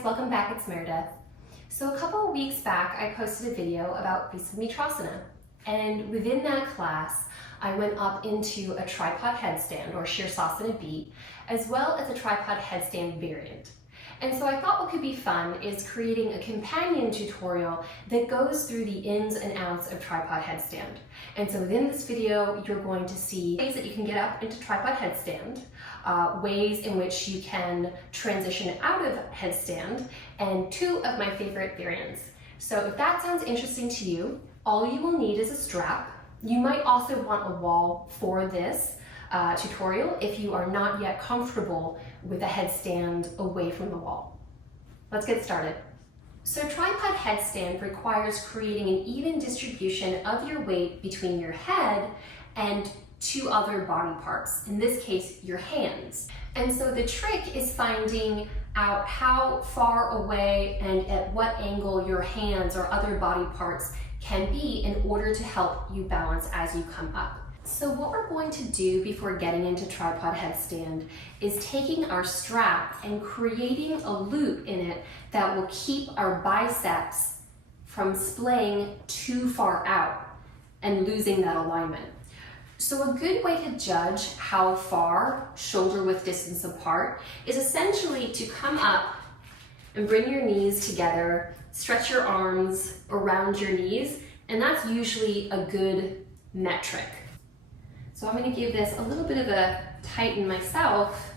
guys, welcome back, it's Meredith. So a couple of weeks back I posted a video about Sirsasana, and within that class I went up into a Tripod Headstand or Sirsasana B, as well as a Tripod Headstand variant. And so I thought what could be fun is creating a companion tutorial that goes through the ins and outs of Tripod Headstand. And so within this video, you're going to see ways that you can get up into Tripod Headstand, ways in which you can transition out of headstand, and two of my favorite variants. So if that sounds interesting to you, all you will need is a strap. You might also want a wall for this tutorial if you are not yet comfortable with a headstand away from the wall. Let's get started. So tripod headstand requires creating an even distribution of your weight between your head and two other body parts, in this case, your hands. And so the trick is finding out how far away and at what angle your hands or other body parts can be in order to help you balance as you come up. So what we're going to do before getting into tripod headstand is taking our strap and creating a loop in it that will keep our biceps from splaying too far out and losing that alignment. So a good way to judge how far shoulder width distance apart is essentially to come up and bring your knees together, stretch your arms around your knees, and that's usually a good metric. So I'm going to give this a little bit of a tighten myself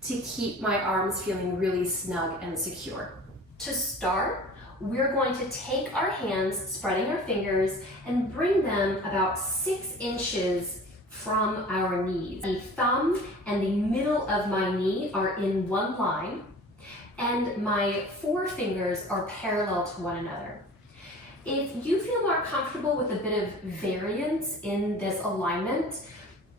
to keep my arms feeling really snug and secure. To start, we're going to take our hands, spreading our fingers, and bring them about 6 inches from our knees. The thumb and the middle of my knee are in one line, and my forefingers are parallel to one another. If you feel more comfortable with a bit of variance in this alignment,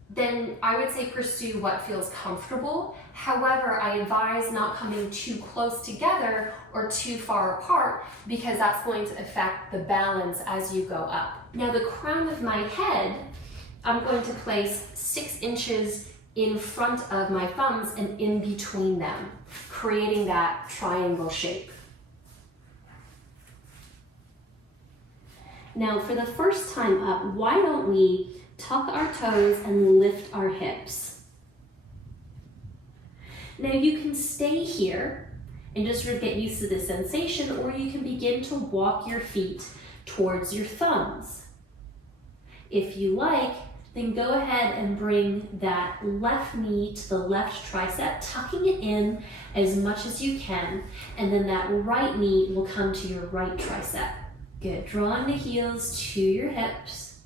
then I would say pursue what feels comfortable. However, I advise not coming too close together or too far apart, because that's going to affect the balance as you go up. Now the crown of my head, I'm going to place 6 inches in front of my thumbs and in between them, creating that triangle shape. Now for the first time up, why don't we tuck our toes and lift our hips? Now you can stay here and just sort of get used to the sensation, or you can begin to walk your feet towards your thumbs. If you like, then go ahead and bring that left knee to the left tricep, tucking it in as much as you can, and then that right knee will come to your right tricep. Good, drawing the heels to your hips,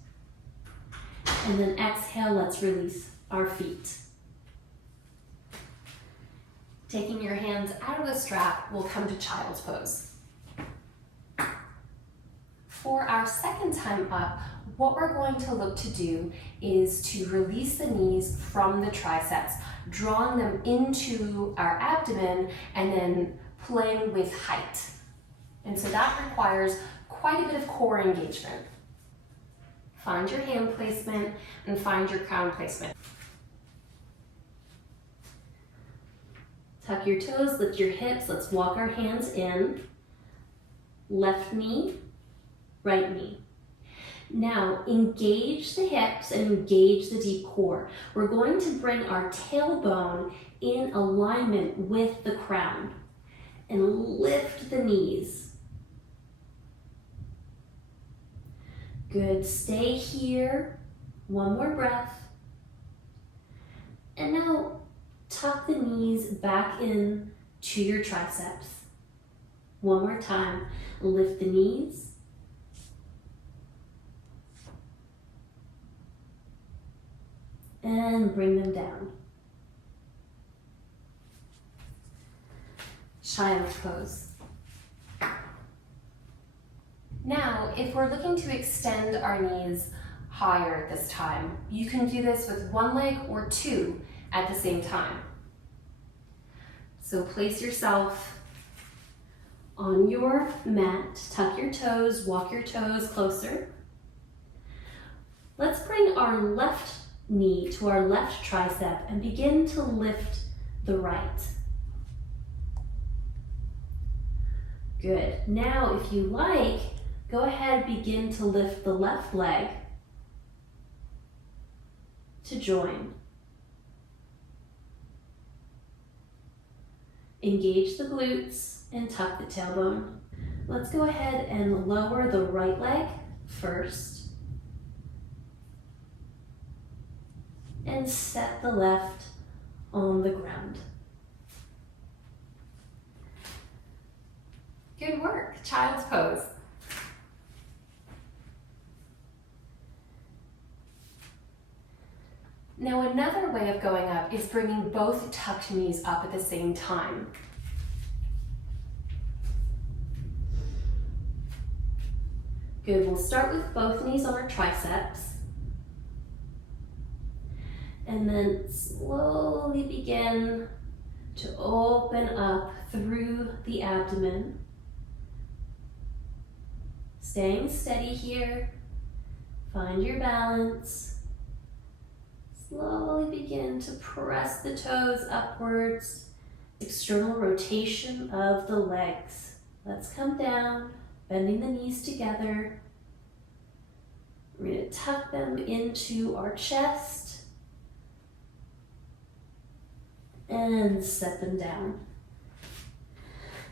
and then exhale, let's release our feet. Taking your hands out of the strap, we'll come to child's pose. For our second time up, what we're going to look to do is to release the knees from the triceps, drawing them into our abdomen and then playing with height. And so that requires quite a bit of core engagement. Find your hand placement and find your crown placement. Tuck your toes, lift your hips, let's walk our hands in. Left knee, right knee. Now engage the hips and engage the deep core. We're going to bring our tailbone in alignment with the crown and lift the knees. Good, stay here, one more breath. And now tuck the knees back in to your triceps. One more time, lift the knees. And bring them down. Child's pose. Now, if we're looking to extend our knees higher this time, you can do this with one leg or two at the same time. So place yourself on your mat, tuck your toes, walk your toes closer. Let's bring our left knee to our left tricep and begin to lift the right. Good. Now, if you like, go ahead, begin to lift the left leg to join. Engage the glutes and tuck the tailbone. Let's go ahead and lower the right leg first and set the left on the ground. Good work, child's pose. Now another way of going up is bringing both tucked knees up at the same time. Good, we'll start with both knees on our triceps. And then slowly begin to open up through the abdomen. Staying steady here. Find your balance. Slowly begin to press the toes upwards. External rotation of the legs. Let's come down, bending the knees together. We're going to tuck them into our chest and set them down.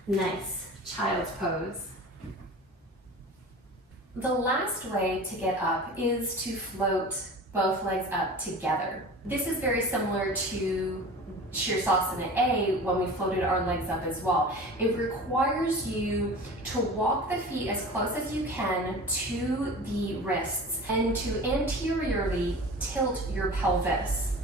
Nice, child's pose. The last way to get up is to float both legs up together. This is very similar to Sirsasana A when we floated our legs up as well. It requires you to walk the feet as close as you can to the wrists and to anteriorly tilt your pelvis.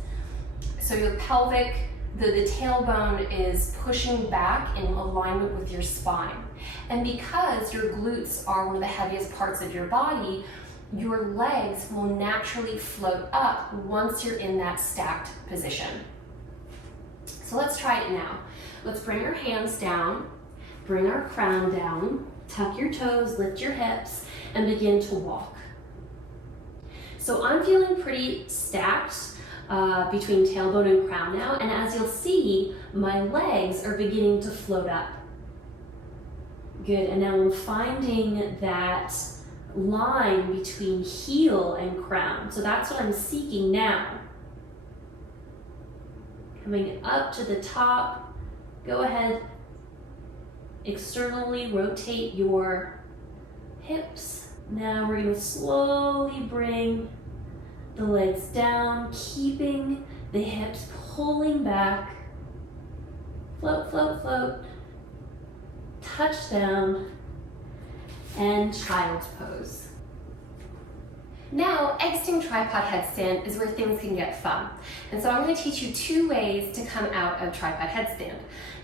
So your pelvic, the tailbone is pushing back in alignment with your spine. And because your glutes are one of the heaviest parts of your body, your legs will naturally float up once you're in that stacked position. So let's try it now. Let's bring our hands down, bring our crown down, tuck your toes, lift your hips, and begin to walk. So I'm feeling pretty stacked between tailbone and crown now, and as you'll see, my legs are beginning to float up. Good, and now I'm finding that line between heel and crown. So that's what I'm seeking now. Coming up to the top, go ahead, externally rotate your hips. Now we're going to slowly bring the legs down, keeping the hips pulling back. Float, float, float. Touchdown and child's pose. Now, exiting tripod headstand is where things can get fun. And so I'm going to teach you 2 ways to come out of tripod headstand.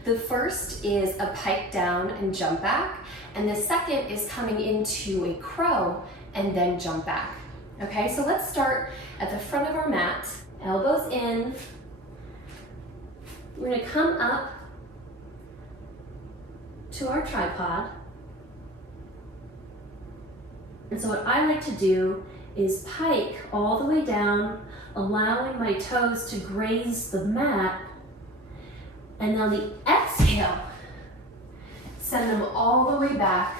The first is a pike down and jump back, and the second is coming into a crow and then jump back. Okay, so let's start at the front of our mat, elbows in. We're going to come up to our tripod. And so what I like to do is pike all the way down, allowing my toes to graze the mat. And on the exhale, send them all the way back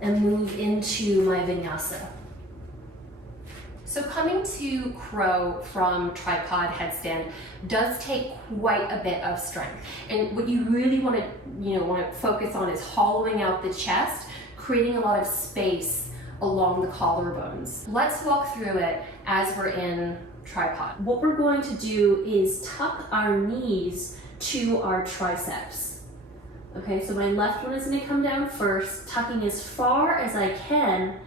and move into my vinyasa. So coming to crow from tripod headstand does take quite a bit of strength. And what you really want to focus on is hollowing out the chest, creating a lot of space along the collarbones. Let's walk through it as we're in tripod. What we're going to do is tuck our knees to our triceps. Okay, so my left one is going to come down first, tucking as far as I can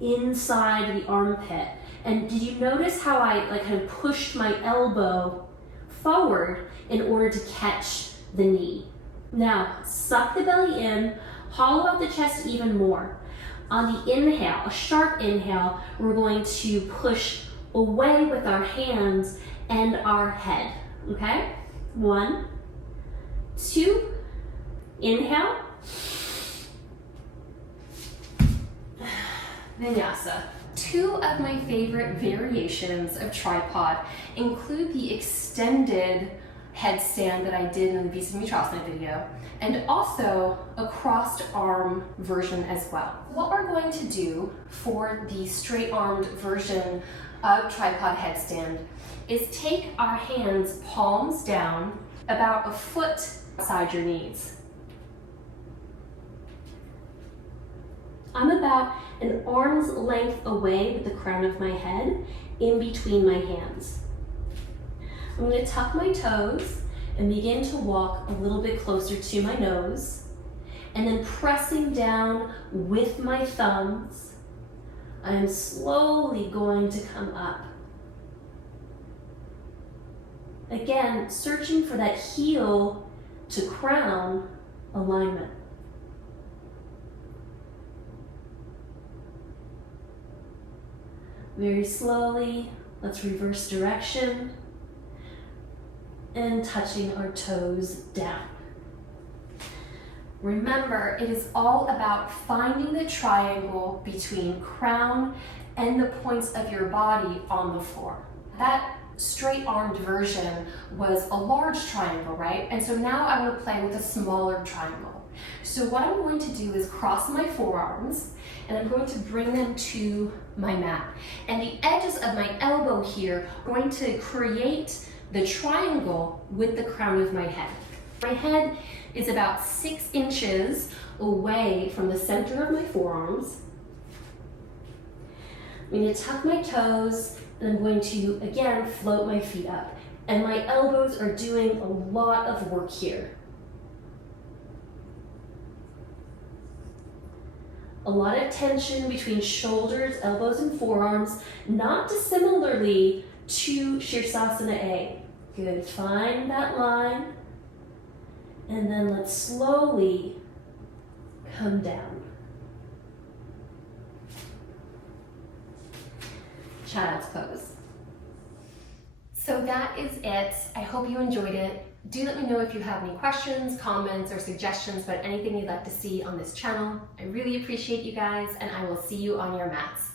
inside the armpit. And did you notice how I kind of pushed my elbow forward in order to catch the knee? Now, suck the belly in, hollow out the chest even more. On the inhale, a sharp inhale, we're going to push away with our hands and our head, okay? 1, 2, inhale. Vinyasa. 2 of my favorite variations of tripod include the extended headstand that I did in the Sirsasana video, and also a crossed arm version as well. What we're going to do for the straight armed version of tripod headstand is take our hands palms down about a foot outside your knees. I'm about an arm's length away with the crown of my head in between my hands. I'm going to tuck my toes and begin to walk a little bit closer to my nose, and then pressing down with my thumbs, I'm slowly going to come up. Again, searching for that heel to crown alignment. Very slowly, let's reverse direction and touching our toes down. Remember, it is all about finding the triangle between crown and the points of your body on the floor. That straight-armed version was a large triangle, right? And so now I want to play with a smaller triangle. So what I'm going to do is cross my forearms, and I'm going to bring them to my mat. And the edges of my elbow here are going to create the triangle with the crown of my head. My head is about 6 inches away from the center of my forearms. I'm going to tuck my toes, and I'm going to, again, float my feet up. And my elbows are doing a lot of work here. A lot of tension between shoulders, elbows, and forearms, not dissimilarly to Sirsasana A. Good, find that line, and then let's slowly come down. Child's pose. So that is it. I hope you enjoyed it. Do let me know if you have any questions, comments, or suggestions about anything you'd like to see on this channel. I really appreciate you guys, and I will see you on your mats.